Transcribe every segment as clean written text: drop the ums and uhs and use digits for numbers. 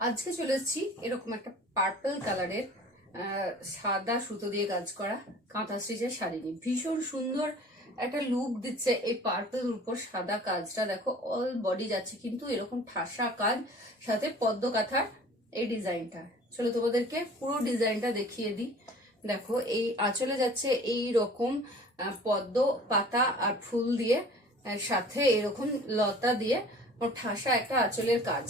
আজকে চলে এসেছি এরকম একটা পার্পল কালারের সাদা সুতো দিয়ে কাজ করা কাঁথা স্টিচের শাড়ি নিয়ে। ভীষণ সুন্দর একটা লুক দিচ্ছে এই পার্পল উপর সাদা কাজটা। দেখো অল বডি যাচ্ছে কিন্তু এরকম ঠাসা কাজ, সাথে পদ্ম কাঁথার এই ডিজাইনটা। চলো তোমাদেরকে পুরো ডিজাইনটা দেখিয়ে দিই। দেখো এই আঁচলে যাচ্ছে এই রকম পদ্ম পাতা আর ফুল দিয়ে, সাথে এরকম লতা দিয়ে ঠাসা একটা আঁচলের কাজ।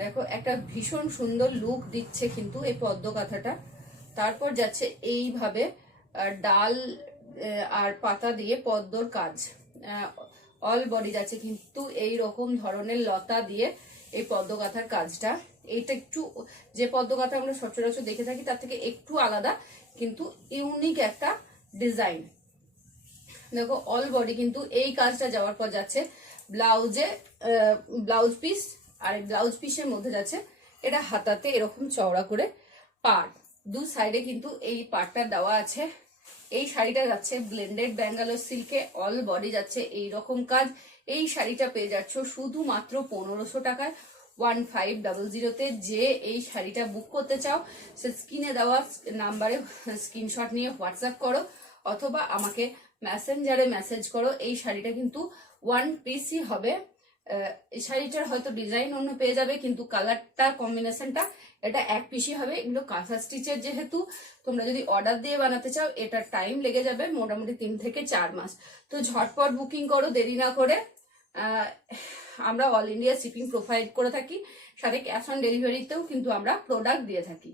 দেখো একটা ভীষণ সুন্দর লুক দিচ্ছে কিন্তু এই পদ্ম কাঁথাটা। তারপর যাচ্ছে এইভাবে ডাল আর পাতা দিয়ে পদ্মর কাজ, অল বডি যাচ্ছে কিন্তু এই রকম ধরনের লতা দিয়ে এই পদ্ম কাঁথার কাজটা। এইটা একটু যে পদ্ম কাঁথা আমরা সচরাচর দেখে থাকি তার থেকে একটু আলাদা, কিন্তু ইউনিক একটা ডিজাইন। দেখো অল বডি কিন্তু এই কাজটা যাওয়ার পর যাচ্ছে ব্লাউজে, ব্লাউজ পিস, আর ব্লাউজ পিসের মধ্যে যাচ্ছে এটা হাতাতে এরকম চওড়া করে পাড়, দু সাইডে কিন্তু এই পাড়টা দেওয়া আছে। এই শাড়িটা যাচ্ছে ব্লেন্ডেড ব্যাঙ্গালোর সিল্কে, অল বডি যাচ্ছে এই রকম কাজ। এই শাড়িটা পেয়ে যাচ্ছ শুধুমাত্র 1500 টাকায় 1500-তে। যে এই শাড়িটা বুক করতে চাও সে স্ক্রিনে দেওয়া নাম্বারে স্ক্রিনশট নিয়ে হোয়াটসঅ্যাপ করো, অথবা আমাকে মেসেঞ্জারে মেসেজ করো। এই শাড়িটা কিন্তু ওয়ান পিসই হবে। এই শাড়িটার হয়তো ডিজাইন অন্য পেয়ে যাবে, কিন্তু কালারটা কম্বিনেশনটা এটা এক পিসই হবে। এগুলো কাঁথা স্টিচের যেহেতু, তোমরা যদি অর্ডার দিয়ে বানাতে চাও এটা টাইম লেগে যাবে মোটামুটি 3 থেকে 4 মাস। তো ঝটপট বুকিং করো, দেরি না করে। আমরা অল ইন্ডিয়া শিপিং প্রোভাইড করে থাকি, সাথে ক্যাশ অন ডেলিভারিতেও কিন্তু আমরা প্রোডাক্ট দিয়ে থাকি।